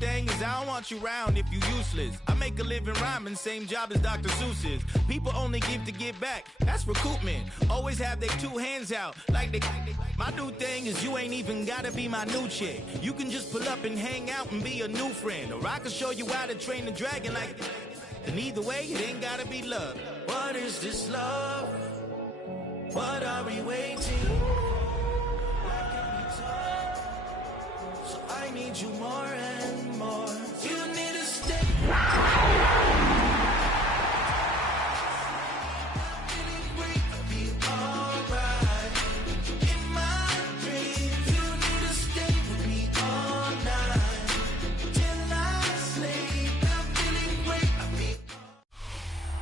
thing is I don't want you around if you useless. I make a living rhyming, same job as Dr. Seuss's. People only give to get back, that's recoupment. Always have their two hands out, like they. My new thing is you ain't even gotta be my new chick. You can just pull up and hang out and be a new friend. Or I can show you how to train the dragon like. And either way, it ain't gotta be love. What is this love? What are we waiting? So I need you more and more. You need to stay.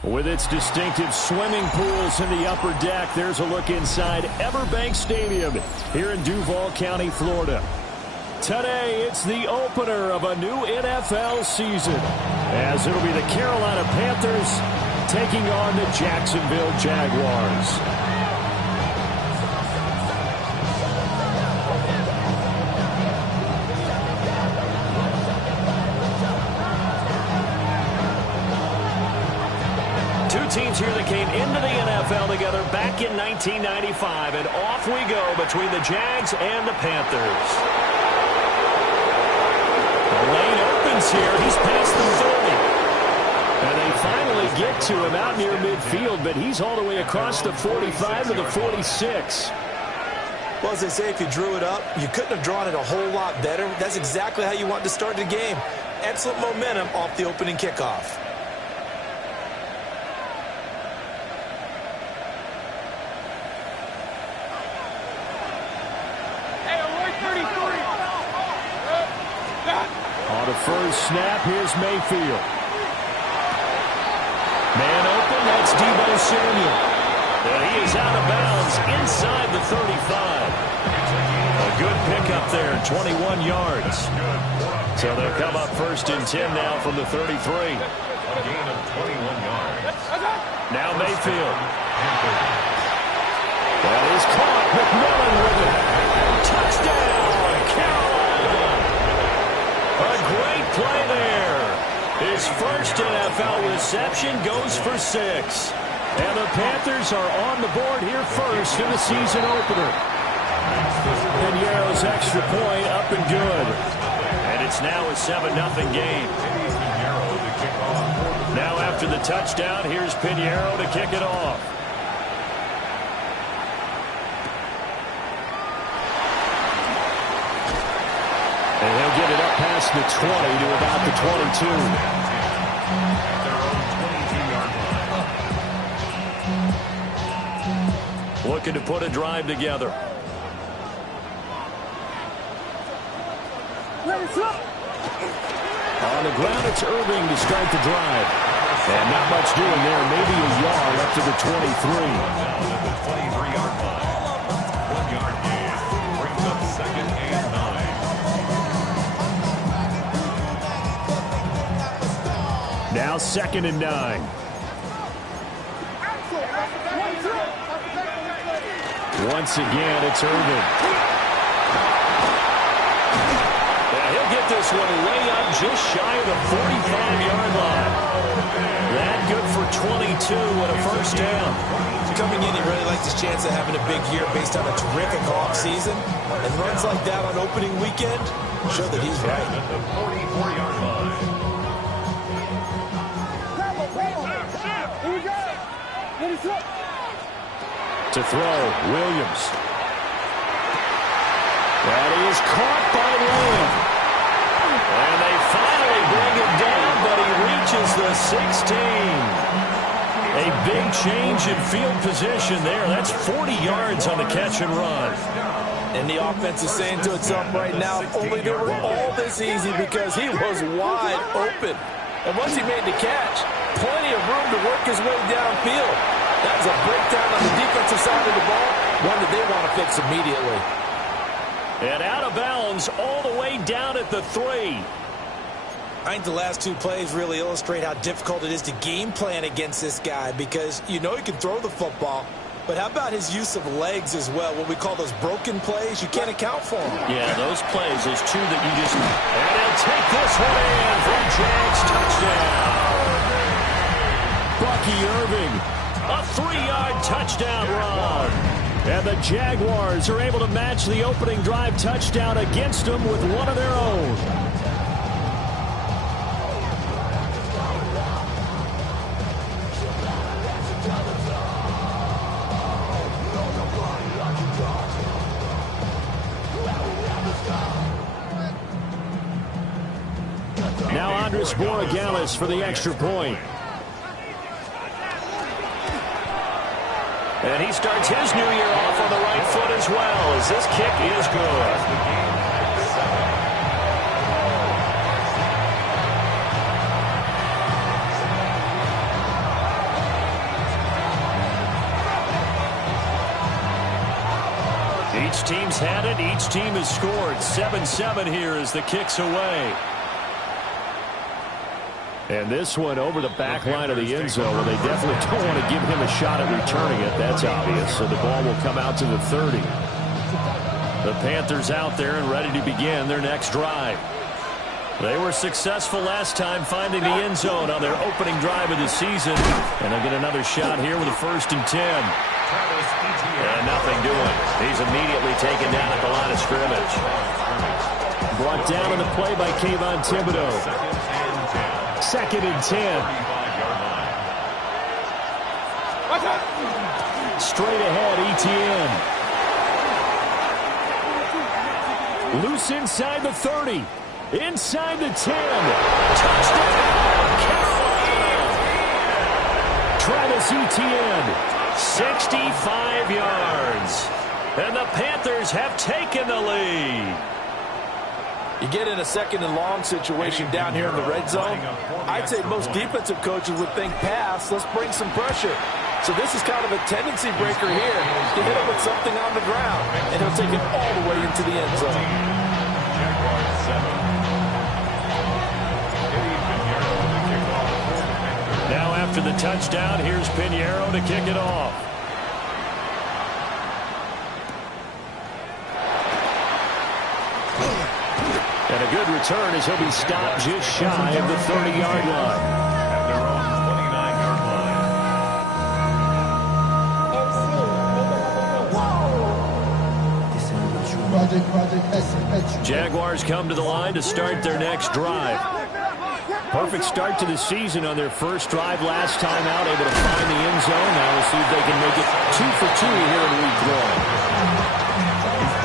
With its distinctive swimming pools in the upper deck, there's a look inside Everbank Stadium here in Duval County, Florida. Today, it's the opener of a new NFL season, as it'll be the Carolina Panthers taking on the Jacksonville Jaguars. Teams here that came into the NFL together back in 1995, and off we go between the Jags and the Panthers. The lane opens here. He's past the 30. And they finally get to him out near midfield, but he's all the way across the 45 to the 46. Well, as they say, if you drew it up, you couldn't have drawn it a whole lot better. That's exactly how you want to start the game. Excellent momentum off the opening kickoff. First snap, here's Mayfield. Man open, that's Deebo Samuel. And he is out of bounds inside the 35. A good pickup there, 21 yards. So they'll come up first and 10 now from the 33. A gain of 21 yards. Now Mayfield. That is caught. McMillan with it. Touchdown, Carolina. A great play there. His first NFL reception goes for 6. And the Panthers are on the board here first in the season opener. Pinheiro's extra point up and good. And it's now a 7-0 game. Now after the touchdown, here's Pinheiro to kick it off. And he'll get it up past the 20 to about the 22. Looking to put a drive together. On the ground, it's Irving to start the drive. And not much doing there. Maybe a yard up to the 23. The 23-yard line. 1-yard gain. Brings up second and 9. Now second and 9. Once again, it's Irving. He'll get this one way up just shy of the 45-yard line. That good for 22 and a first down. Coming in, he really likes his chance of having a big year based on a terrific offseason. And runs like that on opening weekend show that he's right. At the 44-yard line. To throw, Williams. That is caught by Lamb. And they finally bring him down, but he reaches the 16. A big change in field position there. That's 40 yards on the catch and run. And the offense is saying to itself right now, if only they were all this easy, because he was wide open. And once he made the catch, plenty of room to work his way downfield. That was a breakdown on the defensive side of the ball, one that they want to fix immediately. And out of bounds all the way down at the 3. I think the last two plays really illustrate how difficult it is to game plan against this guy, because you know he can throw the football, But how about his use of legs as well, what we call those broken plays? You can't account for them. Yeah, those plays, there's two that you just... And he'll take this one in from Jags touchdown. Bucky Irving, a 3-yard touchdown run. And the Jaguars are able to match the opening drive touchdown against them with one of their own. Now Andres Borregales for the extra point. And he starts his new year off on the right foot as well, as this kick is good. Each team's had it. Each team has scored. 7-7 here as the kick's away. And this one over the back line of the end zone, where they definitely don't want to give him a shot at returning it. That's obvious. So the ball will come out to the 30. The Panthers out there and ready to begin their next drive. They were successful last time finding the end zone on their opening drive of the season. And they'll get another shot here with a 1st and 10. And nothing doing. He's immediately taken down at the line of scrimmage. Brought down on the play by Kayvon Thibodeau. 2nd and 10. Straight ahead, Etienne. Loose inside the 30. Inside the 10. Touchdown, Carolina. Travis Etienne, 65 yards. And the Panthers have taken the lead. You get in a 2nd and long situation down here in the red zone. I'd say most defensive coaches would think pass. Let's bring some pressure. So this is kind of a tendency breaker here. You hit him with something on the ground, and he'll take it all the way into the end zone. Now after the touchdown, here's Pinheiro to kick it off. And a good return as he'll be stopped just shy of the 30-yard line. At their own 29-yard line. Jaguars come to the line to start their next drive. Perfect start to the season on their first drive last time out, able to find the end zone. Now we'll see if they can make it 2 for 2 here in week 1.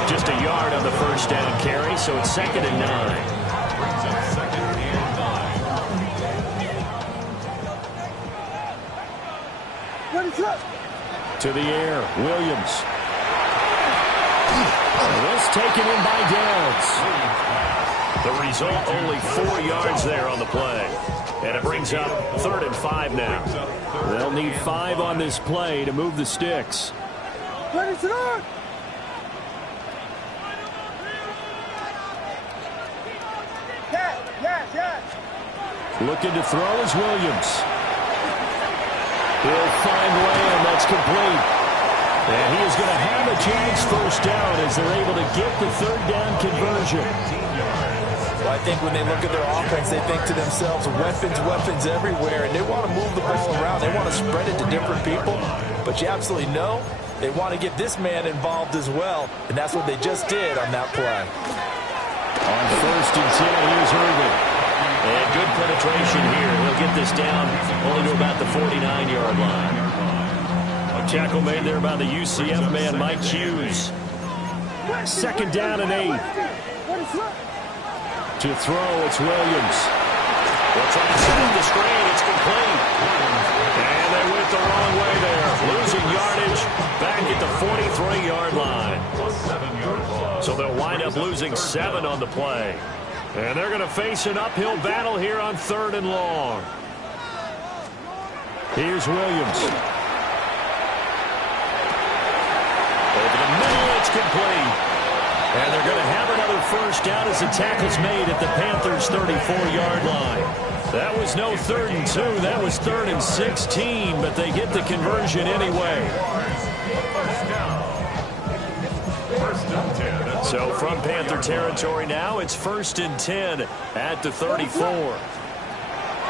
Just a yard on the first down carry, so it's 2nd and 9. Brings up 2nd and 9. To the air, Williams. This taken in by Downs. The result, only 4 yards there on the play. And it brings up 3rd and 5 now. They'll need 5 on this play to move the sticks. Looking to throw is Williams. He'll find Lamb. That's complete. And he is going to have a Jags first down as they're able to get the 3rd down conversion. Well, I think when they look at their offense, they think to themselves, weapons everywhere, and they want to move the ball around. They want to spread it to different people. But you absolutely know they want to get this man involved as well, and that's what they just did on that play. On 1st and 10, here's Irving. And good penetration here. He'll get this down only to about the 49-yard line. A tackle made there by the UCF man, Mike Hughes. 2nd down and 8. To throw, it's Williams. They'll try to set up the screen. It's complete. And they went the wrong way there. Losing yardage back at the 43-yard line. So they'll wind up losing 7 on the play. And they're going to face an uphill battle here on 3rd and long. Here's Williams. Over the middle, it's complete. And they're going to have another first down as the tackle's made at the Panthers' 34-yard line. That was no 3rd and 2. That was 3rd and 16, but they get the conversion anyway. So from Panther territory now, it's 1st and 10 at the 34.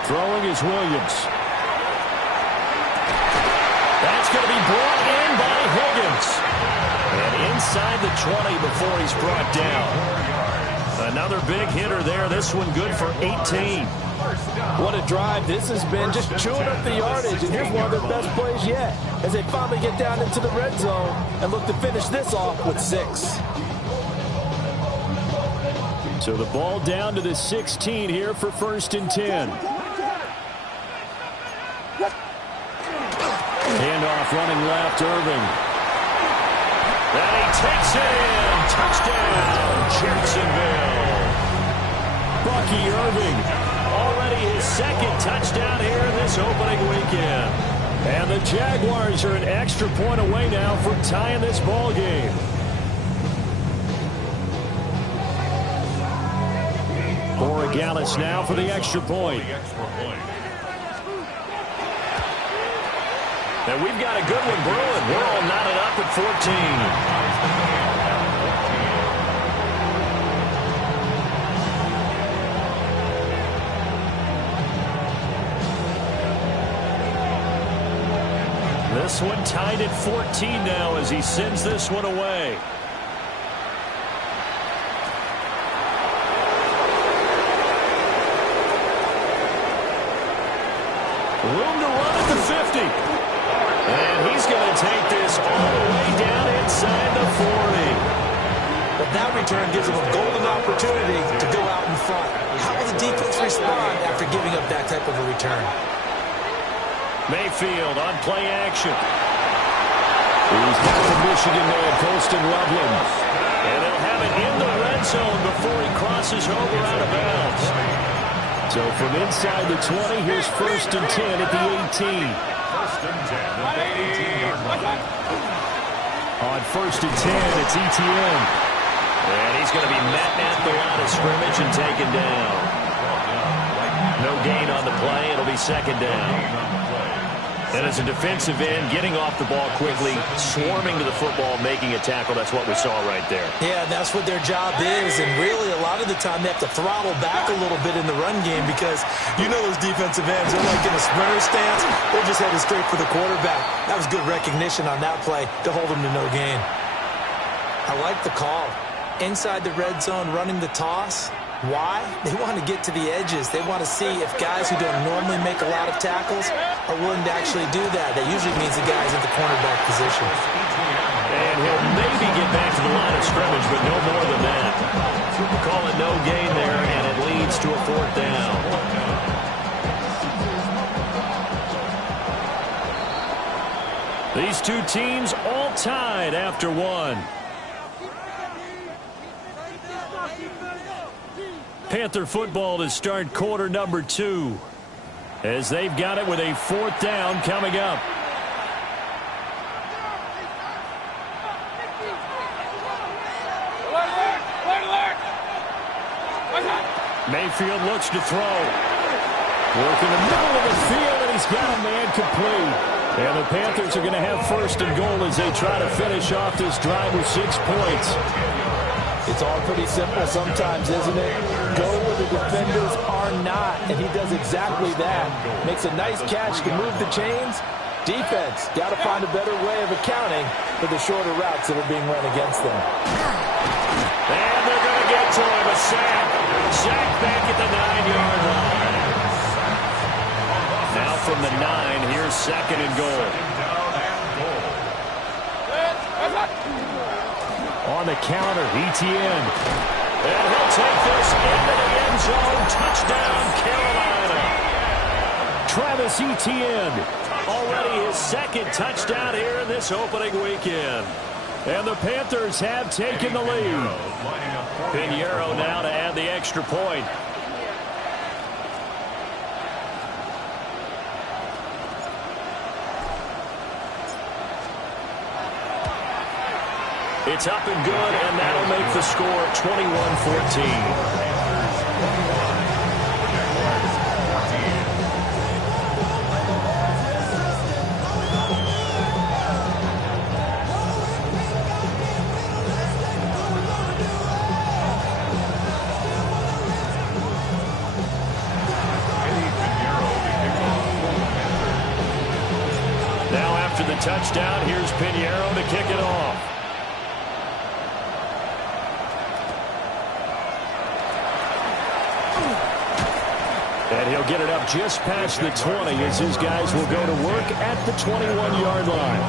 Throwing is Williams. That's going to be brought in by Higgins. And inside the 20 before he's brought down. Another big hitter there. This one good for 18. What a drive this has been, just chewing up the yardage. And here's one of their best plays yet as they finally get down into the red zone and look to finish this off with 6. So the ball down to the 16 here for 1st and 10. Handoff running left, Irving. And he takes it in. Touchdown, Jacksonville. Bucky Irving. Already his 2nd touchdown here in this opening weekend. And the Jaguars are an extra point away now from tying this ball game. Borregales now for the extra point. And we've got a good one brewing. We're all knotted up at 14. This one tied at 14 now as he sends this one away. Room to run at the 50. And he's going to take this all the way down inside the 40. But that return gives him a golden opportunity to go out in front. How will the defense respond after giving up that type of a return? Mayfield on play action. He's got the Michigan man, Colston Loveland. And they'll have it in the red zone before he crosses over out of bounds. So from inside the 20, here's 1st and 10 at the 18. 1st and 10 at the 18-yard line. On 1st and 10, it's Etienne. And he's going to be met at the line of scrimmage and taken down. No gain on the play. It'll be 2nd down. And as a defensive end, getting off the ball quickly, swarming to the football, making a tackle, that's what we saw right there. Yeah, that's what their job is, and really a lot of the time they have to throttle back a little bit in the run game because you know those defensive ends, they're like in a sprinter stance, they're just headed straight for the quarterback. That was good recognition on that play to hold them to no gain. I like the call. Inside the red zone, running the toss. Why? They want to get to the edges. They want to see if guys who don't normally make a lot of tackles are willing to actually do that. That usually means the guys at the cornerback position. And he'll maybe get back to the line of scrimmage, but no more than that. Call it no gain there, and it leads to a 4th down. These two teams all tied after one. Panther football to start quarter number 2 as they've got it with a 4th down coming up. Mayfield looks to throw. Work in the middle of the field, and he's got a man complete. And the Panthers are going to have 1st and goal as they try to finish off this drive with 6 points. It's all pretty simple sometimes, isn't it? Go where the defenders are not, and he does exactly that. Makes a nice catch to move the chains. Defense, got to find a better way of accounting for the shorter routes that are being run against them. And they're going to get to him, a sack. Sack back at the 9-yard line. Now from the 9, here's 2nd and goal. On the counter, Etienne. And he'll take this into the end zone. Touchdown, Carolina. Travis Etienne, already his 2nd touchdown here in this opening weekend. And the Panthers have taken the lead. Pinheiro now to add the extra point. It's up and good, and that'll make the score 21-14. touchdown. Here's Pinheiro to kick it off. And he'll get it up just past the 20 as his guys will go to work at the 21-yard line.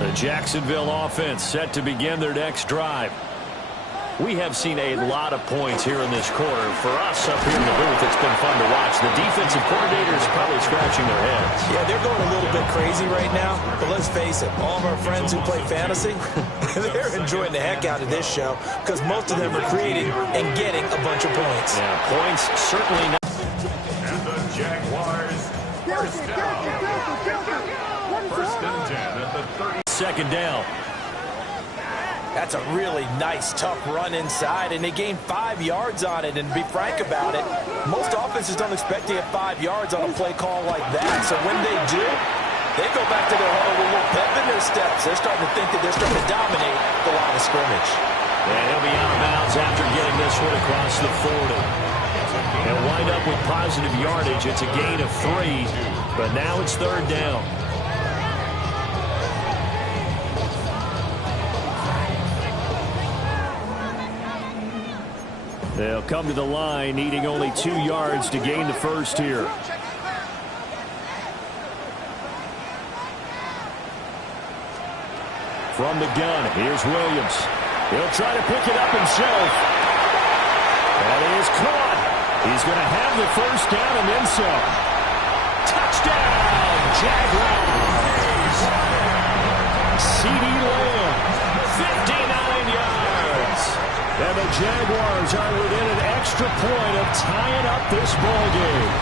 The Jacksonville offense set to begin their next drive. We have seen a lot of points here in this quarter. For us up here in the booth, it's been fun to watch. The defensive coordinators probably scratching their heads. Yeah, they're going a little bit crazy right now. But let's face it, all of our friends who play fantasy, they're enjoying the heck out of this show because most of them are creating and getting a bunch of points. Yeah, points certainly not. And the Jaguars first down. First and 10 at the 30. Second down. That's a really nice, tough run inside, and they gained 5 yards on it. And to be frank about it, most offenses don't expect to get 5 yards on a play call like that. So when they do, they go back to their huddle with a little pep in their steps. They're starting to think that they're starting to dominate the line of scrimmage. And he'll be out of bounds after getting this one across the 40. They'll wind up with positive yardage. It's a gain of 3, but now it's third down. They'll come to the line, needing only 2 yards to gain the first here. From the gun, here's Williams. He'll try to pick it up himself. That is caught. He's going to have the first down and then some. Touchdown, Jaguars. CeeDee Lamb, 59 yards. And the Jaguars are within an extra point of tying up this ball game.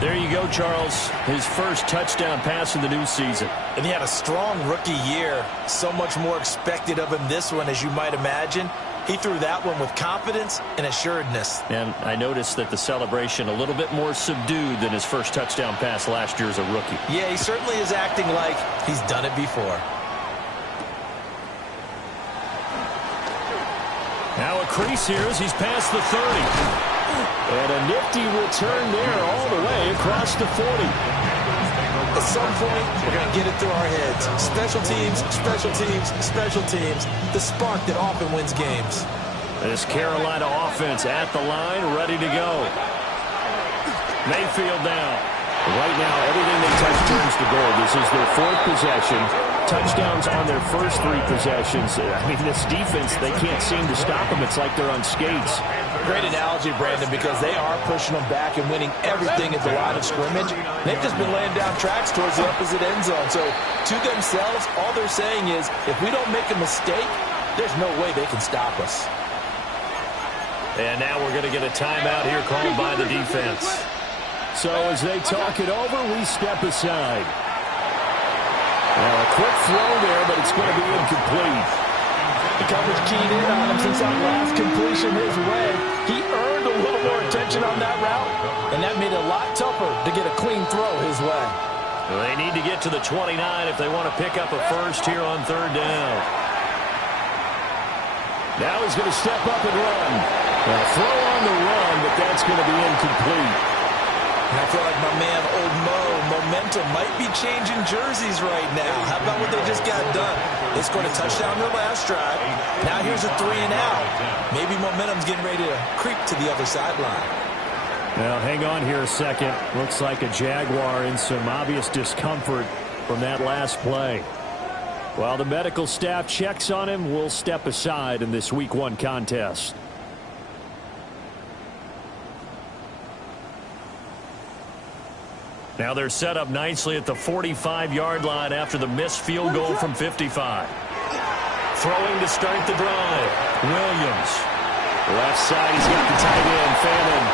There you go, Charles. His first touchdown pass in the new season. And he had a strong rookie year. So much more expected of him this one, as you might imagine. He threw that one with confidence and assuredness. And I noticed that the celebration a little bit more subdued than his first touchdown pass last year as a rookie. Yeah, he certainly is acting like he's done it before. Now a crease here as he's past the 30. And a nifty return there all the way across the 40. At some point, we're going to get it through our heads. Special teams, special teams, special teams. The spark that often wins games. This Carolina offense at the line, ready to go. Mayfield now. Right now, everything they touch turns to gold. This is their 4th possession. Touchdowns on their first 3 possessions. I mean, this defense, they can't seem to stop them. It's like they're on skates. Great analogy, Brandon, because they are pushing them back and winning everything at the line of scrimmage. They've just been laying down tracks towards the opposite end zone. So, to themselves, all they're saying is, if we don't make a mistake, there's no way they can stop us. And now we're going to get a timeout here called by the defense. So as they talk it over, we step aside. Now a quick throw there, but it's going to be incomplete. The coverage keyed in on him since that last completion his way. He earned a little more attention on that route, and that made it a lot tougher to get a clean throw his way. Well, they need to get to the 29 if they want to pick up a first here on third down. Now he's going to step up and run. Now throw on the run, but that's going to be incomplete. I feel like my man, Old Mo, momentum might be changing jerseys right now. How about what they just got done? They scored a touchdown their last drive. Now here's a 3 and out. Maybe momentum's getting ready to creep to the other sideline. Now, hang on here a second. Looks like a Jaguar in some obvious discomfort from that last play. While the medical staff checks on him, we'll step aside in this Week 1 contest. Now they're set up nicely at the 45-yard line after the missed field goal from 55. Throwing to start the drive. Williams. Left side, he's got the tight end, Fannin.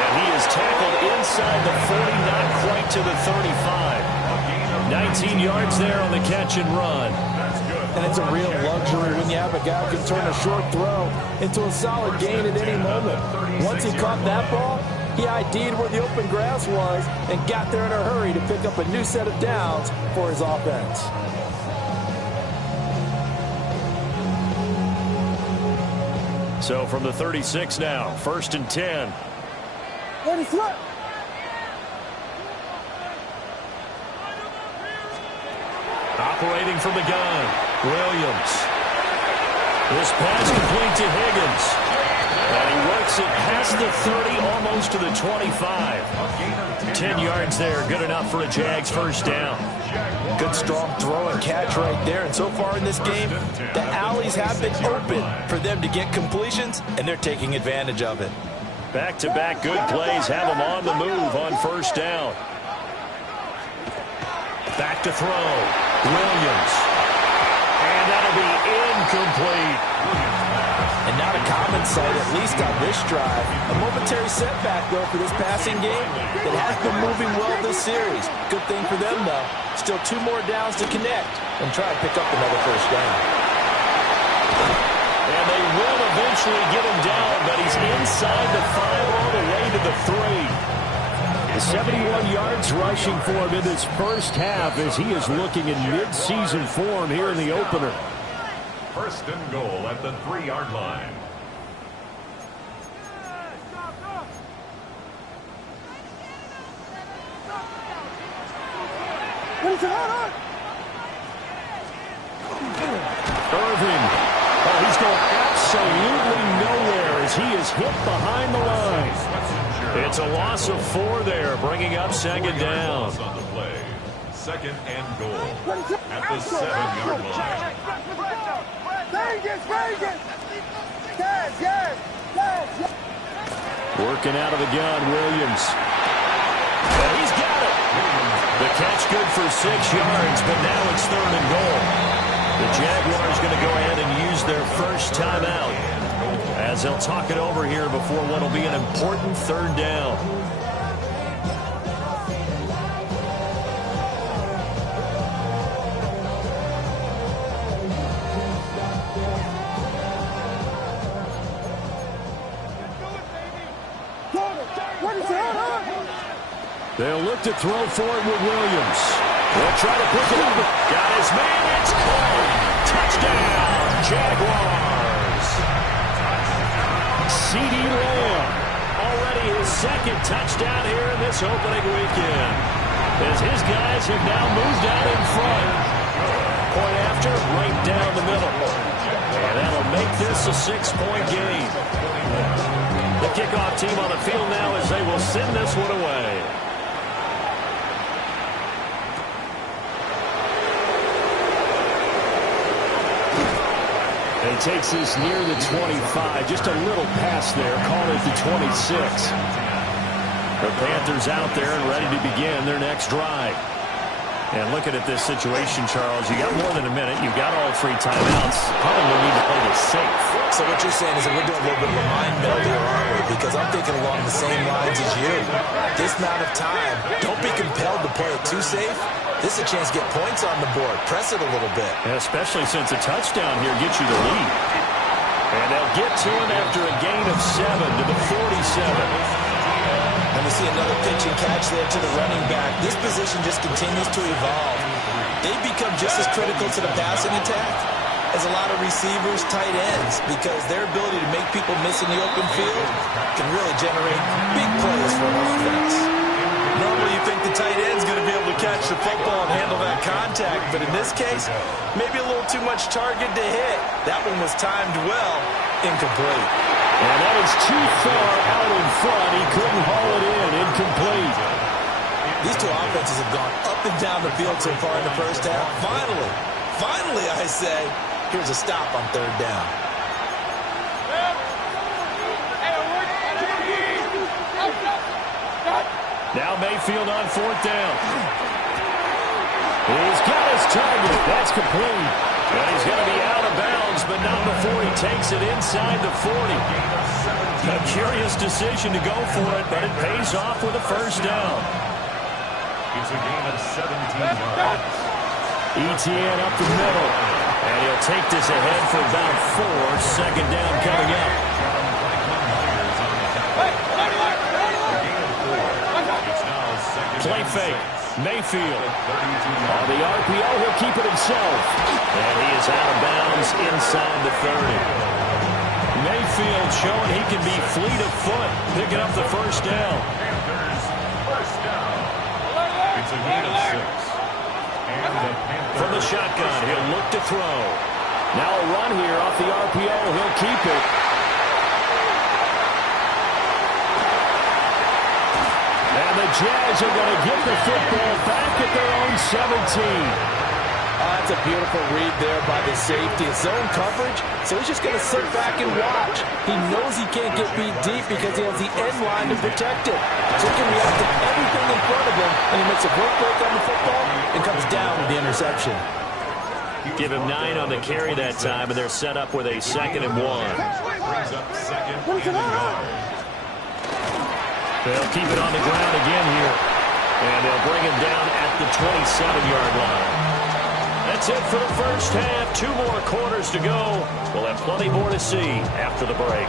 And he is tackled inside the 40, not quite to the 35. 19 yards there on the catch and run. And it's a real luxury when you have a guy who can turn a short throw into a solid gain at any moment. Once he caught that ball, he ID'd where the open grass was and got there in a hurry to pick up a new set of downs for his offense. So from the 36 now, 1st and 10. Operating from the gun, Williams. This pass complete to Higgins. And he works it past the 30, almost to the 25. 10 yards there, good enough for a Jags first down. Good strong throw and catch right there. And so far in this game, the alleys have been open for them to get completions, and they're taking advantage of it. Back-to-back good plays have them on the move on first down. Back to throw. Williams. And that'll be incomplete. And not a common sight, at least on this drive. A momentary setback, though, for this passing game that has been moving well this series. Good thing for them, though. Still 2 more downs to connect and try to pick up another first down. And they will eventually get him down, but he's inside the 5 all the way to the 3. 71 yards rushing for him in this first half as he is looking in mid-season form here in the opener. First and goal at the 3-yard line. Irving. Oh, he's going absolutely nowhere as he is hit behind the line. It's a loss of 4 there, bringing up second down. On the play. Second and goal at the 7-yard line. Working out of the gun, Williams. And he's got it. The catch good for 6 yards, but now it's 3rd and goal. The Jaguars going to go ahead and use their first timeout as they'll talk it over here before what will be an important 3rd down. They'll look to throw for it with Williams. They'll try to pick it up. Got his man. It's caught. Touchdown, Jaguars. C.D. Lamb, already his 2nd touchdown here in this opening weekend, as his guys have now moved out in front. Point after, right down the middle. And that'll make this a 6-point game. The kickoff team on the field now as they will send this one away. He takes this near the 25. Just a little pass there. Call it the 26. The Panthers out there and ready to begin their next drive. And looking at this situation, Charles, you got more than a minute. You've got all 3 timeouts. Probably need to play this safe. So what you're saying is that we're doing a little bit of a mind meld here, aren't we? Because I'm thinking along the same lines as you. This amount of time, don't be compelled to play it too safe. This is a chance to get points on the board. Press it a little bit. And especially since a touchdown here gets you the lead. And they'll get to him after a gain of 7 to the 47. And we see another pitch and catch there to the running back. This position just continues to evolve. They become just as critical to the passing attack as a lot of receivers, tight ends, because their ability to make people miss in the open field can really generate big plays for an offense. Normally you think the tight end's going to be able to catch the football and handle that contact, but in this case, maybe a little too much target to hit. That one was timed well, incomplete. And that is too far out in front. He couldn't haul it in, incomplete. These two offenses have gone up and down the field so far in the first half. Finally, I say, here's a stop on 3rd down. Now Mayfield on 4th down. He's got his target. That's complete. And he's going to be out of bounds, but not before he takes it inside the 40. A curious decision to go for it, but it pays off with a first down. It's a gain of 17 yards. Etienne up the middle. And he'll take this ahead for about 4. Second down coming up. Play fake. Mayfield. On the RPO, he'll keep it himself. And he is out of bounds inside the 30. Mayfield showing he can be fleet of foot, picking up the first down. Panthers, first down. It's a gain of 6. And the Panthers. From the shotgun, he'll look to throw. Now a run here off the RPO. He'll keep it. And the Jazz are going to get the football back at their own 17. That's a beautiful read there by the safety. It's zone coverage, so he's just going to sit back and watch. He knows he can't get beat deep because he has the end line to protect it. So he can react to everything in front of him, and he makes a great break on the football and comes down with the interception. Give him 9 on the carry that time, and they're set up with a 2nd and 1. Brings up 2nd and the yard. They'll keep it on the ground again here. And they'll bring him down at the 27-yard line. That's it for the first half. 2 more quarters to go. We'll have plenty more to see after the break.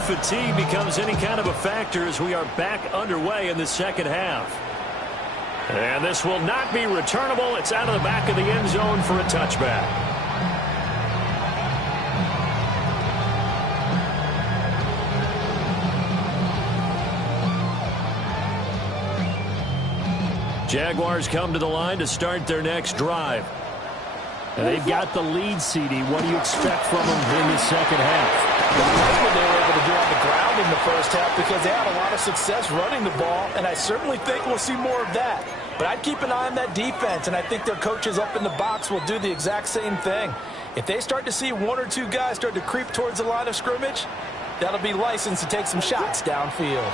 Fatigue becomes any kind of a factor as we are back underway in the second half. And this will not be returnable. It's out of the back of the end zone for a touchback. Jaguars come to the line to start their next drive. And they've got the lead, CD. What do you expect from them in the second half? That's what they were able to do on the ground in the first half because they had a lot of success running the ball, and I certainly think we'll see more of that. But I'd keep an eye on that defense, and I think their coaches up in the box will do the exact same thing. If they start to see 1 or 2 guys start to creep towards the line of scrimmage, that'll be licensed to take some shots downfield.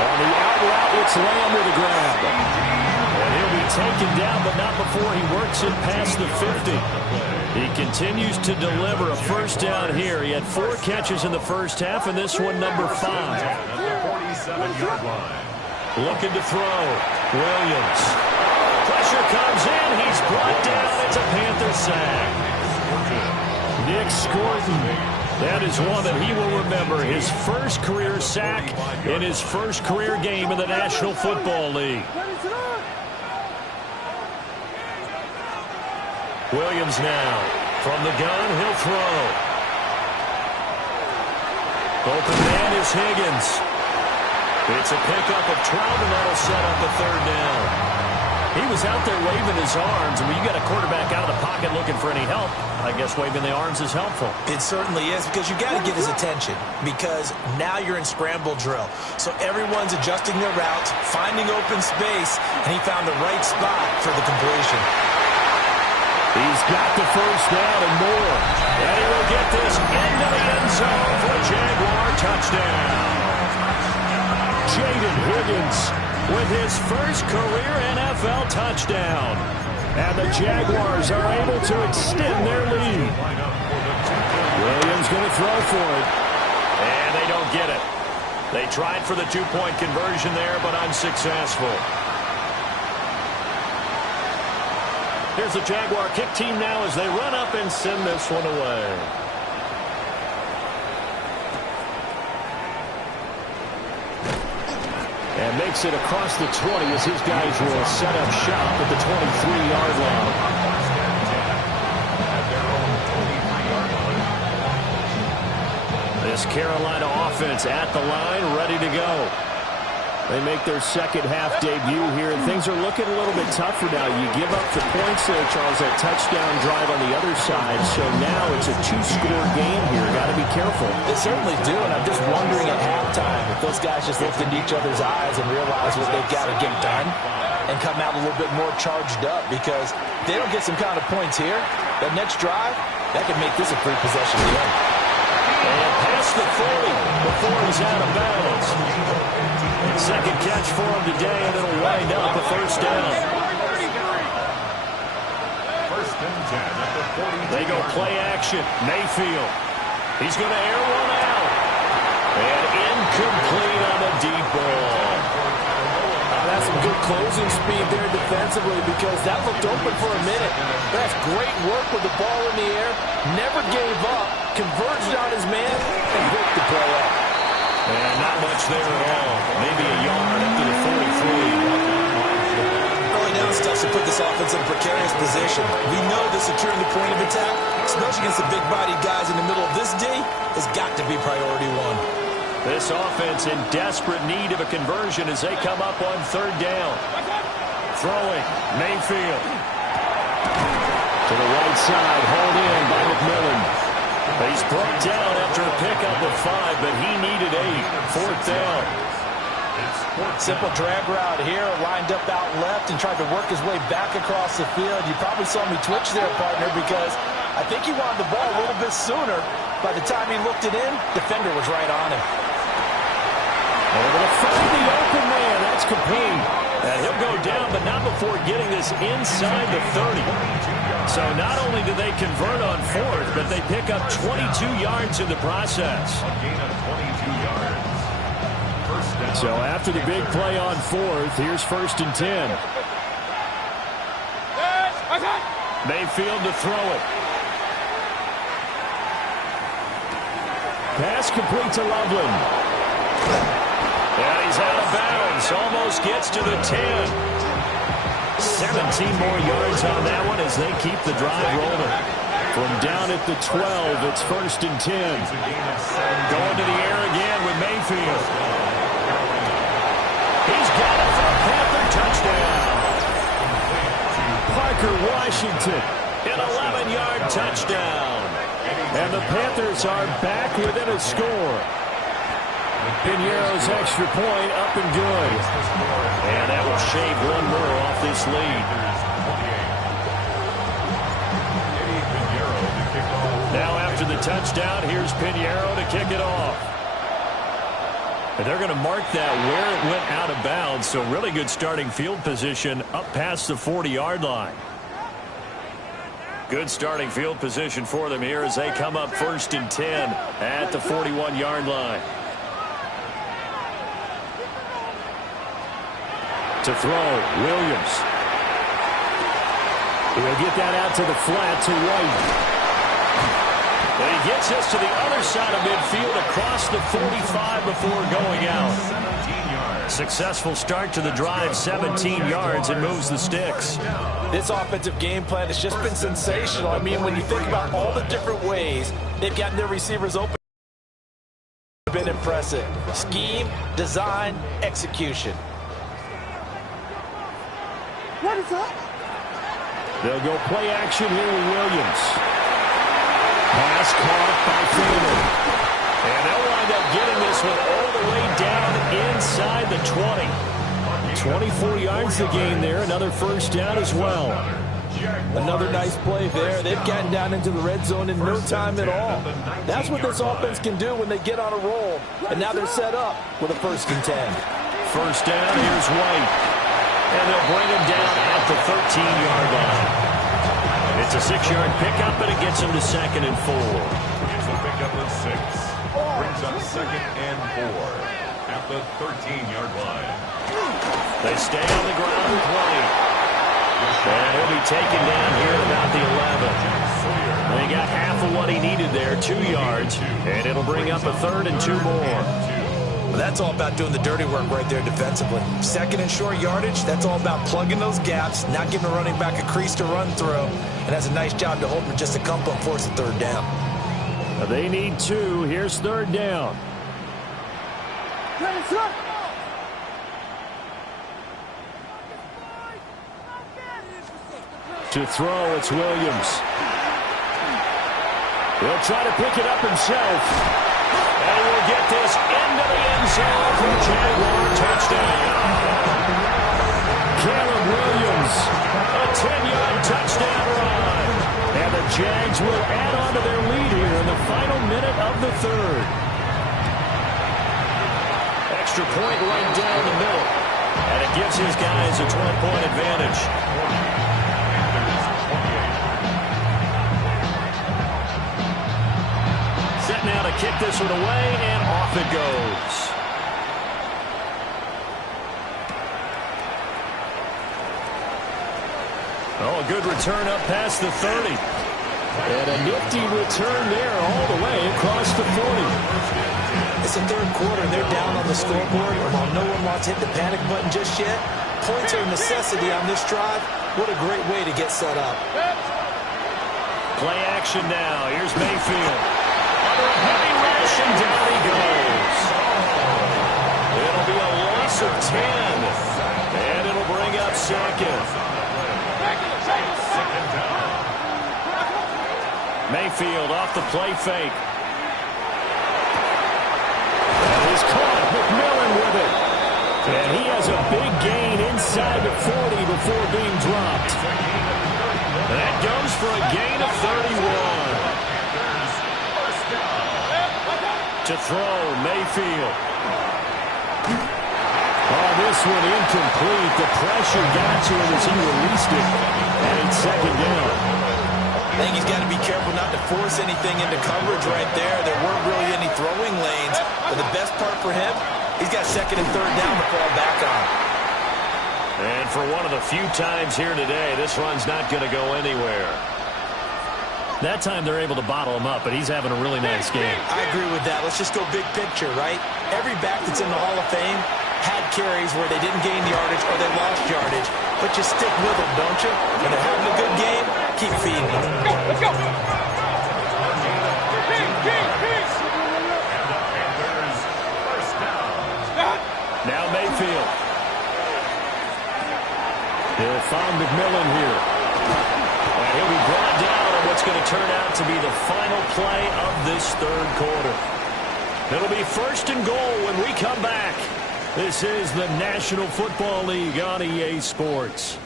On the out route, it's Lamb with a grab. And he'll be taken down, but not before he works it past the 50. He continues to deliver a first down here. He had 4 catches in the first half, and this one number 5. Looking to throw. Williams. Pressure comes in. He's brought down. It's a Panther sack. Nick Scorton. That is one that he will remember. His first career sack in his first career game in the National Football League. Williams now. From the gun, he'll throw. Open man is Higgins. It's a pickup of Trout, and that'll set up a 3rd down. He was out there waving his arms. I mean, you got a quarterback out of the pocket looking for any help. I guess waving the arms is helpful. It certainly is because you got to get his attention because now you're in scramble drill. So everyone's adjusting their routes, finding open space, and he found the right spot for the completion. He's got the first down and more. And he will get this into the end zone for a Jaguar touchdown. Jaden Higgins with his first career NFL touchdown. And the Jaguars are able to extend their lead. Williams going to throw for it. And they don't get it. They tried for the 2-point conversion there, but unsuccessful. Here's the Jaguar kick team now as they run up and send this one away. And makes it across the 20 as his guys will set up shop at the 23-yard line. This Carolina offense at the line, ready to go. They make their second half debut here, and things are looking a little bit tougher now. You give up the points there, Charles, that touchdown drive on the other side. So now it's a 2-score game here. Got to be careful. They certainly do, and I'm just wondering at halftime if those guys just looked into each other's eyes and realize what they've got to get done and come out a little bit more charged up, because if they don't get some kind of points here, that next drive, that could make this a free possession game. And past the 40 before he's out of bounds. Second catch for him today, and it'll wind up a first down. First and 10 at the 40. They go play action. Mayfield. He's going to air one out. And incomplete on the deep ball. That's some good closing speed there defensively because that looked open for a minute. That's great work with the ball in the air. Never gave up. Converged on his man and ripped the play up. And not much there at all. Maybe a yard up to the 43. Early down stuff to put this offense in a precarious position. We know that securing the point of attack, especially against the big-bodied guys in the middle of this D, has got to be priority one. This offense in desperate need of a conversion as they come up on third down. Throwing, Mayfield. To the right side, hauled in by McMillan. He's brought down after a pickup of 5, but he needed 8. Fourth down. Simple drag route here, lined up out left and tried to work his way back across the field. You probably saw me twitch there, partner, because I think he wanted the ball a little bit sooner. By the time he looked it in, defender was right on him. Able to find the open man. That's complete. And he'll go down, but not before getting this inside the 30. So not only do they convert on fourth, but they pick up 22 yards in the process. So after the big play on fourth, here's 1st and 10. Mayfield to throw it. Pass complete to Loveland. Yeah, he's out of bounds. Almost gets to the 10. 17 more yards on that one as they keep the drive rolling. From down at the 12, it's 1st and 10. Going to the air again with Mayfield. He's got it for a Panther touchdown. Parker Washington, an 11-yard touchdown. And the Panthers are back within a score. Piñeiro's extra point up and good. And that will shave one more off this lead. Now after the touchdown, here's Piñeiro to kick it off. And they're going to mark that where it went out of bounds. So really good starting field position up past the 40-yard line. Good starting field position for them here as they come up 1st and 10 at the 41-yard line. To throw, Williams. He'll get that out to the flat to White. And he gets us to the other side of midfield across the 45 before going out. Successful start to the drive, 17 yards, and moves the sticks. This offensive game plan has just been sensational. I mean, when you think about all the different ways they've gotten their receivers open, it's been impressive. Scheme, design, execution. What is up? They'll go play action here with Williams. Pass caught by Freeman. And they'll wind up getting this one all the way down inside the 20. 24 yards to gain there. Another first down as well. Another nice play there. They've gotten down into the red zone in no time at all. That's what this offense can do when they get on a roll. And now they're set up with a 1st and 10. First down, here's White. And they'll bring him down at the 13-yard line. It's a 6-yard pickup, and it gets him to 2nd and 4. It's a pickup of 6. Brings up 2nd and 4 at the 13-yard line. They stay on the ground with White. And he'll be taken down here at about the 11. And he got half of what he needed there, 2 yards. And it'll bring up a 3rd and 2 more. Well, that's all about doing the dirty work right there defensively. 2nd and short yardage, that's all about plugging those gaps, not giving a running back a crease to run through, and that's a nice job to hold him just a couple and force a 3rd down. They need 2. Here's 3rd down. To throw, it's Williams. He'll try to pick it up himself. And he will get this into the end zone for a Jaguar touchdown. Caleb Williams, a 10-yard touchdown run. And the Jags will add on to their lead here in the final minute of the 3rd. Extra point right down the middle. And it gives his guys a 12-point advantage. kick this one away, and off it goes. Oh, a good return up past the 30. And a nifty return there all the way across the 40. It's the third quarter, and they're down on the scoreboard. And while no one wants to hit the panic button just yet, points are a necessity on this drive. What a great way to get set up. Play action now. Here's Mayfield. Under a heavy rush, and down he goes. It'll be a loss of 10. And it'll bring up second. Mayfield off the play fake. That is caught. McMillan with it. And he has a big gain inside the 40 before being dropped. That goes for a gain of 31. To throw, Mayfield. Oh, this one incomplete. The pressure got to him as he released it. And it's second down. I think he's got to be careful not to force anything into coverage right there. There weren't really any throwing lanes. But the best part for him, he's got second and third down to fall back on. And for one of the few times here today, this run's not going to go anywhere. That time they're able to bottle him up, but he's having a really nice game. I agree with that. Let's just go big picture, right? Every back that's in the Hall of Fame had carries where they didn't gain yardage or they lost yardage. But you stick with them, don't you? When they're having a good game, keep feeding them. Let's go. Now Mayfield. He'll find McMillan here. And he'll be brought down on what's going to turn out to be the final play of this third quarter. It'll be first and goal when we come back. This is the National Football League on EA Sports.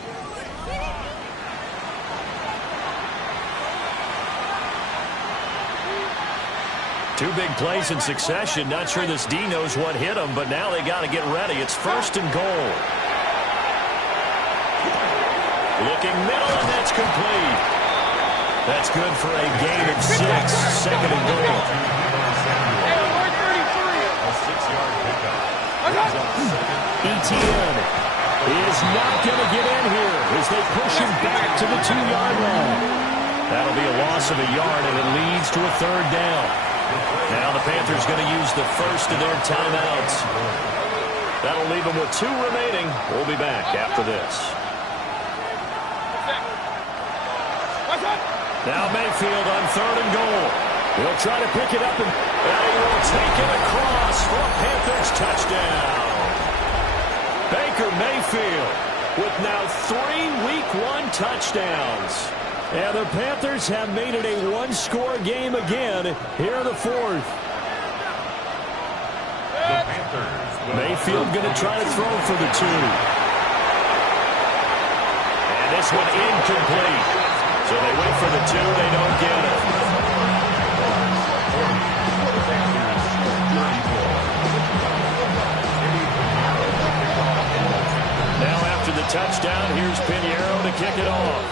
Two big plays in succession. Not sure this D knows what hit him, but now they got to get ready. It's first and goal. Looking middle, and that's complete. That's good for a gain of 6. Second and goal. Etienne is not going to get in here as they push him back to the 2-yard line. That'll be a loss of a yard, and it leads to a third down. Now the Panthers going to use the first of their timeouts. That'll leave them with 2 remaining. We'll be back after this. Now Mayfield on third and goal. He'll try to pick it up, and he will take it across for a Panthers touchdown. Baker Mayfield with now 3 Week 1 touchdowns. And the Panthers have made it a one-score game again here in the fourth. Mayfield going to try to throw for the 2. And this one incomplete. So they wait for the 2, they don't get it. Now after the touchdown, here's Pinheiro to kick it off.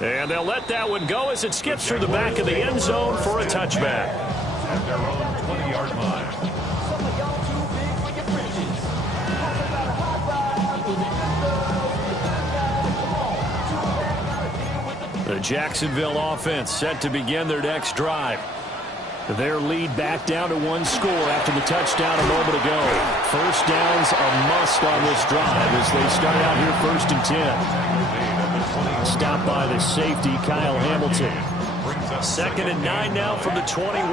And they'll let that one go as it skips through the back of the end zone for a touchback. At their own 20-yard line. The Jacksonville offense set to begin their next drive. Their lead back down to 1 score after the touchdown a moment ago. First down's a must on this drive as they start out here first and 10. Stopped by the safety, Kyle Hamilton. Second and 9 now from the 21.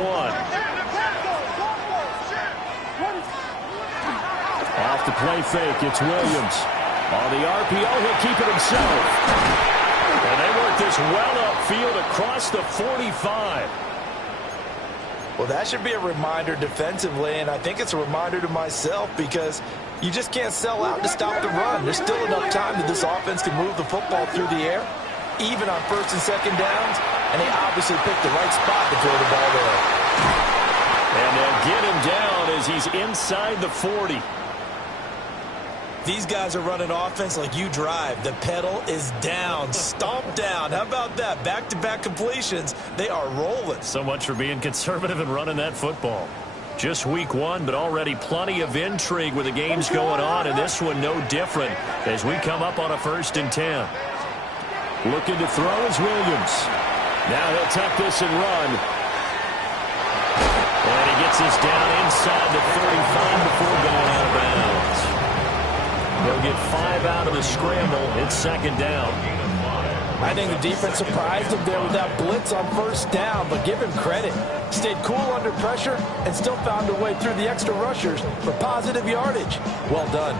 Off the play fake, it's Williams. On the RPO, he'll keep it himself. And they work this well upfield across the 45. Well, that should be a reminder defensively, and I think it's a reminder to myself because you just can't sell out to stop the run. There's still enough time that this offense can move the football through the air, even on first and second downs, and they obviously picked the right spot to throw the ball there. And they'll get him down as he's inside the 40. These guys are running offense like you drive. The pedal is down, stomp down. How about that? Back-to-back completions. They are rolling. So much for being conservative and running that football. Just week one, but already plenty of intrigue with the games going on, and this one no different as we come up on a 1st and 10. Looking to throw is Williams. Now he'll tuck this and run. And he gets this down inside the 35 before going out of bounds. They'll get 5 out of the scramble. It's 2nd down. I think the defense surprised him there with that blitz on 1st down, but give him credit. Stayed cool under pressure and still found a way through the extra rushers for positive yardage. Well done.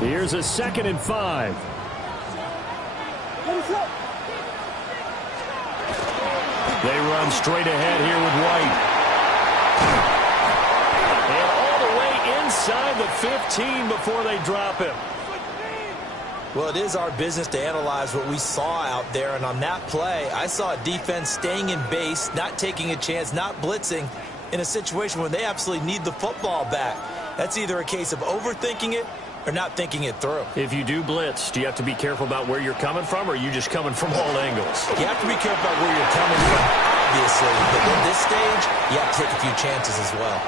Here's a 2nd and 5. They run straight ahead here with White. And all the way inside the 15 before they drop him. Well, it is our business to analyze what we saw out there, and on that play, I saw a defense staying in base, not taking a chance, not blitzing in a situation where they absolutely need the football back. That's either a case of overthinking it or not thinking it through. If you do blitz, do you have to be careful about where you're coming from, or are you just coming from all angles? You have to be careful about where you're coming from, obviously, but at this stage, you have to take a few chances as well.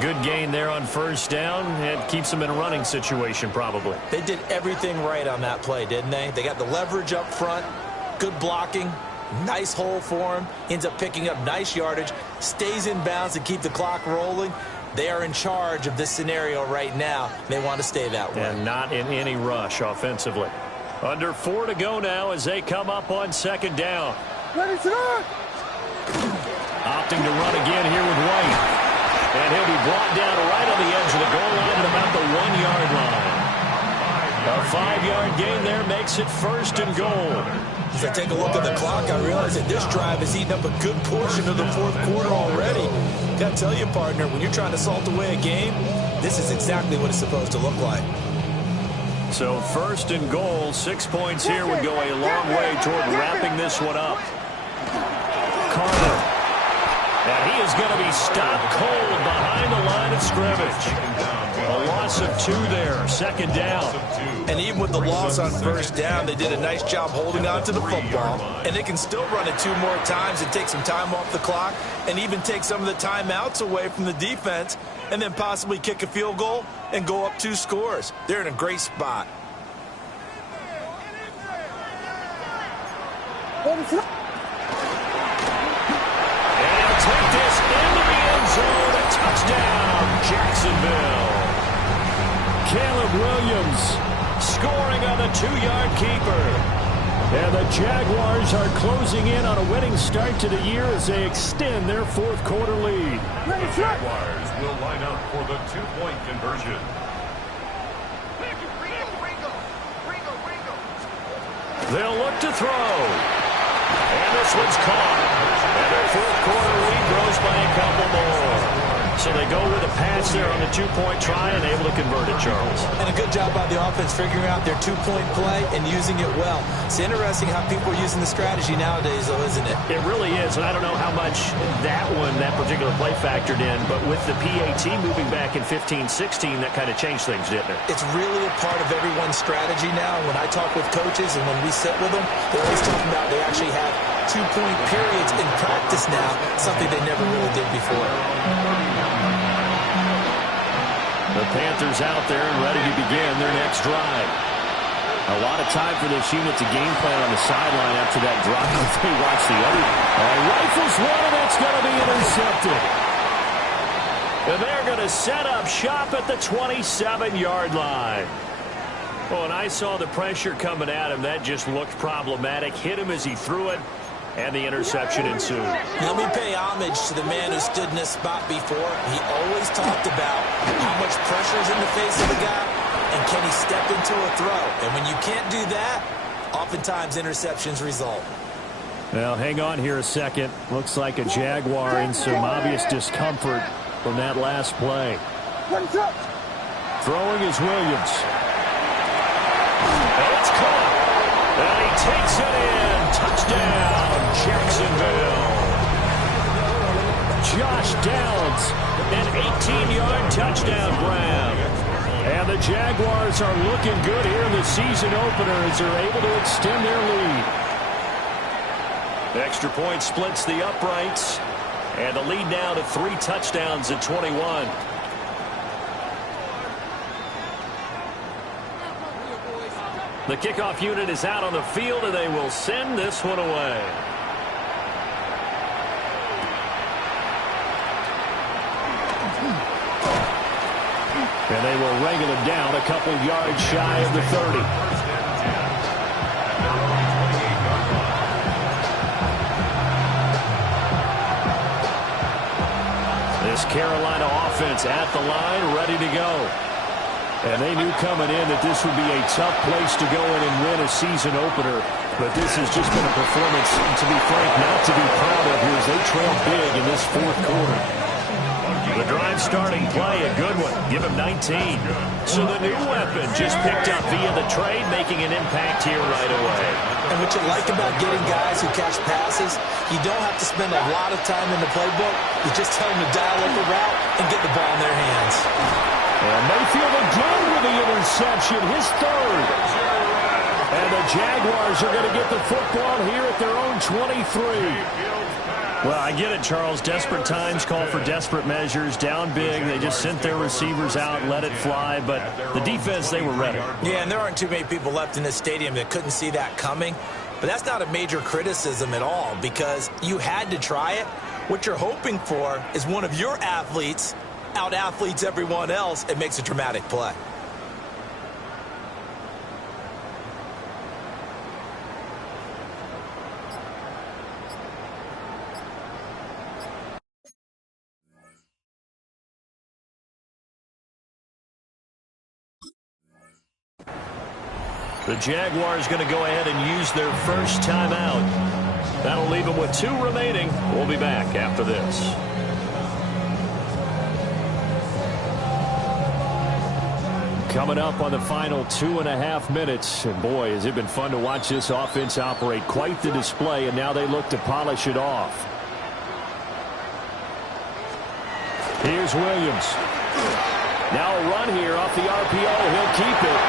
Good gain there on 1st down. It keeps them in a running situation, probably. They did everything right on that play, didn't they? They got the leverage up front, good blocking, nice hole for him, ends up picking up nice yardage, stays in bounds to keep the clock rolling. They are in charge of this scenario right now. They want to stay that way. And not in any rush offensively. Under 4 to go now as they come up on 2nd down. Opting to run again here with White. And he'll be brought down right on the edge of the goal line at about the 1-yard line. A 5-yard gain there makes it 1st and goal. As I take a look at the clock, I realize that this drive has eaten up a good portion of the 4th quarter already. Got to tell you, partner, when you're trying to salt away a game, this is exactly what it's supposed to look like. So 1st and goal, 6 points here would go a long way toward wrapping this one up. Carter. And he is going to be stopped cold behind the line of scrimmage. A loss of 2 there, 2nd down. And even with the loss on 1st down, they did a nice job holding on to the football. And they can still run it 2 more times and take some time off the clock and even take some of the timeouts away from the defense and then possibly kick a field goal and go up 2 scores. They're in a great spot. And he'll take this into the end zone. A touchdown, Jacksonville. Caleb Williams scoring on the 2-yard keeper. And the Jaguars are closing in on a winning start to the year as they extend their 4th quarter lead. The Jaguars will line up for the 2-point conversion. They'll look to throw. And this one's caught. And their 4th quarter lead grows by a couple more. So they go with a pass there on the 2-point try and able to convert it, Charles. And a good job by the offense figuring out their 2-point play and using it well. It's interesting how people are using the strategy nowadays, though, isn't it? It really is, and I don't know how much that particular play factored in, but with the PAT moving back in 15-16, that kind of changed things, didn't it? It's really a part of everyone's strategy now. When I talk with coaches and when we sit with them, they're always talking about they actually have 2-point periods in practice now, something they never really did before. The Panthers out there and ready to begin their next drive. A lot of time for this unit to game plan on the sideline after that drop. They watch the other. Rifles one, and it's going to be intercepted. And they're going to set up shop at the 27-yard line. Oh, and I saw the pressure coming at him. That just looked problematic. Hit him as he threw it, and the interception ensued. Let me pay homage to the man who stood in this spot before. He always talked about how much pressure is in the face of the guy, and can he step into a throw. And when you can't do that, oftentimes interceptions result. Well, hang on here a second. Looks like a Jaguar in some obvious discomfort from that last play. Throwing is Williams. And it's caught. And he takes it in. Touchdown. touchdown grab. And the Jaguars are looking good here in the season opener as they're able to extend their lead. Extra point splits the uprights. And the lead now to 3 touchdowns at 21. The kickoff unit is out on the field, and they will send this one away. And they will wrangle it down a couple yards shy of the 30. This Carolina offense at the line, ready to go. And they knew coming in that this would be a tough place to go in and win a season opener. But this has just been a performance, to be frank, not to be proud of here as they trail big in this fourth quarter. The drive starting play, a good one. Give him 19. So the new weapon just picked up via the trade, making an impact here right away. And what you like about getting guys who catch passes, you don't have to spend a lot of time in the playbook. You just tell them to dial up the route and get the ball in their hands. And Mayfield again with the interception, his third. And the Jaguars are going to get the football here at their own 23. Well, I get it, Charles. Desperate times call for desperate measures. Down big, they just sent their receivers out, let it fly. But the defense, they were ready. Yeah, and there aren't too many people left in this stadium that couldn't see that coming. But that's not a major criticism at all because you had to try it. What you're hoping for is one of your athletes out-athletes everyone else and makes a dramatic play. The Jaguars going to go ahead and use their first timeout. That'll leave them with 2 remaining. We'll be back after this. Coming up on the final 2.5 minutes. And boy, has it been fun to watch this offense operate. Quite the display, and now they look to polish it off. Here's Williams. Now a run here off the RPO. He'll keep it.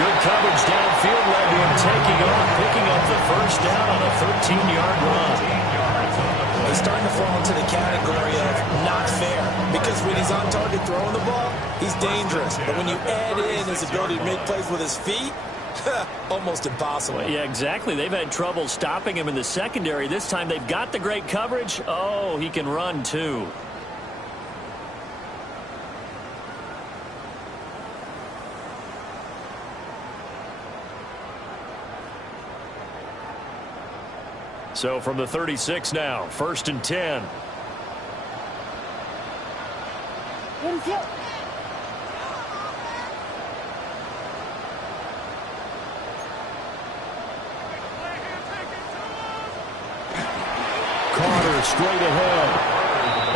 Good coverage downfield led to him taking off, picking up the first down on a 13-yard run. He's starting to fall into the category of not fair because when he's on target throwing the ball, he's dangerous. But when you add in his ability to make plays with his feet, almost impossible. Well, yeah, exactly. They've had trouble stopping him in the secondary. This time they've got the great coverage. Oh, he can run too. So from the 36 now, 1st and 10. Carter straight ahead.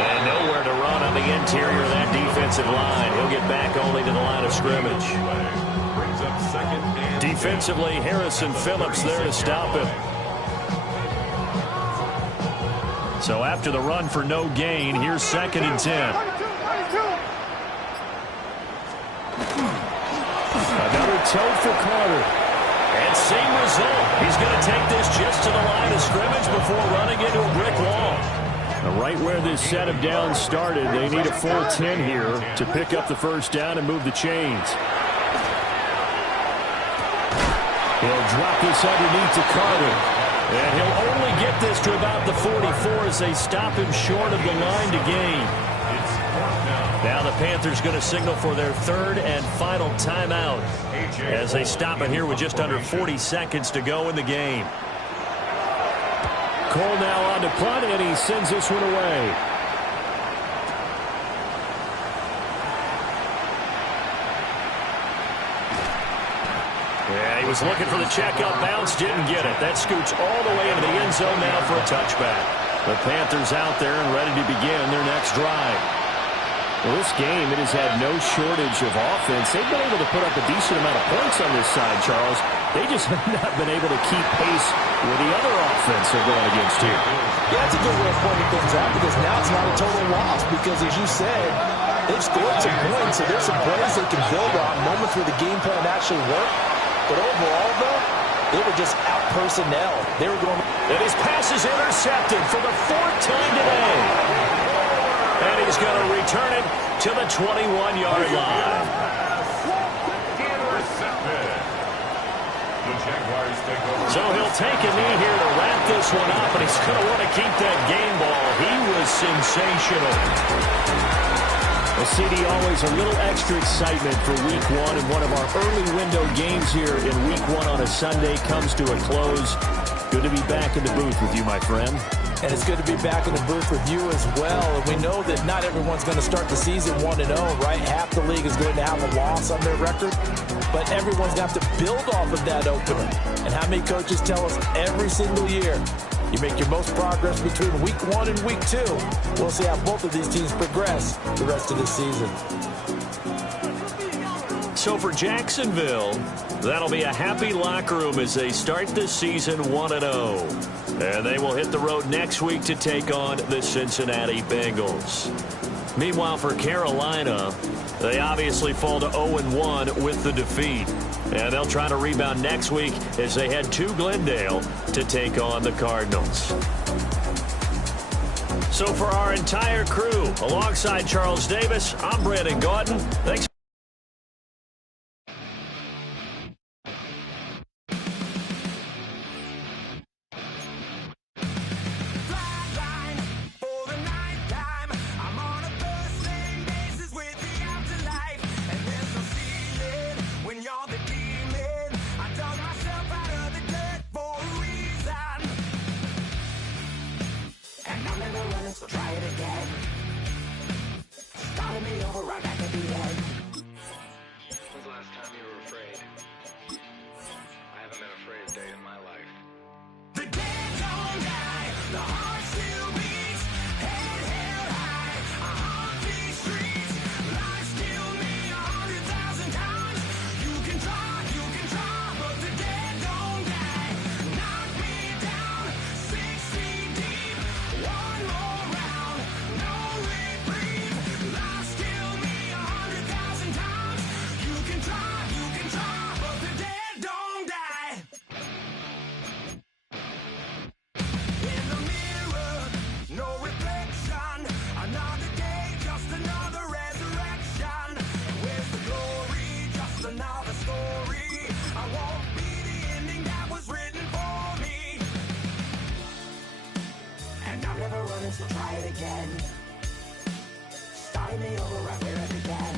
And nowhere to run on the interior of that defensive line. He'll get back only to the line of scrimmage. Defensively, Harrison Phillips there to stop him. So after the run for no gain, here's 2nd and 10. Another toe for Carter. And same result. He's going to take this just to the line of scrimmage before running into a brick wall. Now right where this set of downs started, they need a full 10 here to pick up the first down and move the chains. He'll drop this underneath to Carter. And he'll only get this to about the 44 as they stop him short of the line to gain. Now the Panthers going to signal for their 3rd and final timeout as they stop it here with just under 40 seconds to go in the game. Cole now on to punt, and he sends this one away. Yeah, he was looking for the checkup bounce, didn't get it. That scoots all the way into the end zone now for a touchback. The Panthers out there and ready to begin their next drive. Well, this game, it has had no shortage of offense. They've been able to put up a decent amount of points on this side, Charles. They just have not been able to keep pace with the other offense they're going against here. Yeah, that's a good way of pointing things out because now it's not a total loss because, as you said, They've scored some points, so there's some plays they can build on, moments where the game plan actually worked. But overall, though, they were just out personnel. They were going. And his pass is intercepted for the 4th time today. And he's going to return it to the 21-yard line. So he'll take a knee here to wrap this one up, and he's going to want to keep that game ball. He was sensational. Well, CD, always a little extra excitement for Week 1, and one of our early window games here in Week 1 on a Sunday comes to a close. Good to be back in the booth with you, my friend. And it's good to be back in the booth with you as well. And we know that not everyone's going to start the season 1-0, right? Half the league is going to have a loss on their record. But everyone's going to have to build off of that opener. And how many coaches tell us every single year, you make your most progress between Week 1 and Week 2. We'll see how both of these teams progress the rest of the season. So for Jacksonville, that'll be a happy locker room as they start this season 1-0. And they will hit the road next week to take on the Cincinnati Bengals. Meanwhile, for Carolina, they obviously fall to 0-1 with the defeat. And they'll try to rebound next week as they head to Glendale to take on the Cardinals. So for our entire crew, alongside Charles Davis, I'm Brandon Gaudin. Thanks. So try it again. Starting me over right back at the end. When's the last time you were afraid? I haven't been afraid a day in my life. The dead don't die, the heart still beats, head held high, I haunt these streets, life killed me 100,000 times. You can try, but the dead don't die. Knock me down 6 feet deep, one more round, no reprieve. Life killed me 100,000 times. You can try, but the dead don't die. In the mirror, no reflection. Another day, just another resurrection. Where's the glory? Just another story. I won't be the ending that was written for me. And I'm never running, so try it again. Starting me over right where I began.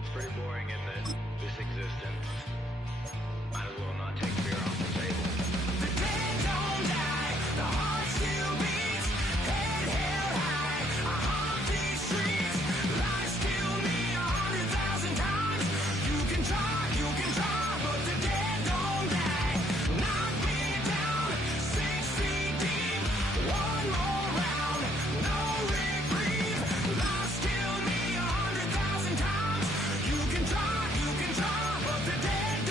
It's pretty boring, isn't it? This existence. Might as well not take fear off the table. The dead don't die, the heart still beats, head held high, I haunt these streets, life killed me 100,000 times. You can try, but the dead don't die. Knock me down 6 feet deep, one more round, no reprieve. Life killed me 100,000 times. You can try, but the dead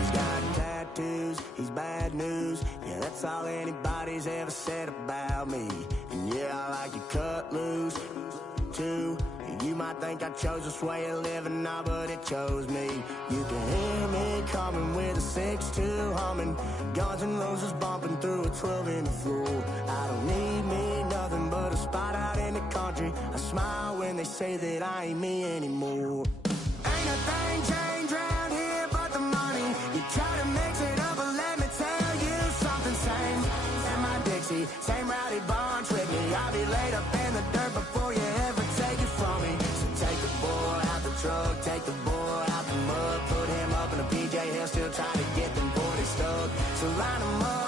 He's got tattoos, he's bad news. Yeah, that's all anybody's ever said about me. And yeah, I like to cut loose, too. You might think I chose this way of living now, but it chose me. You can hear me coming with a 6-2 humming, Guns N' Roses bumping through a 12-inch floor. I don't need me nothing but a spot out in the country. I smile when they say that I ain't me anymore. Ain't a thing changed round here but the money. You try to mix it up, but let me tell you something. Same in my Dixie, same rowdy bunch with me. I'll be laid up in the dirt before you ever take it from me. So take the boy out the truck, take the boy out the mud, put him up in a PJ Hill, still trying to get them 40 stuck. So line him up.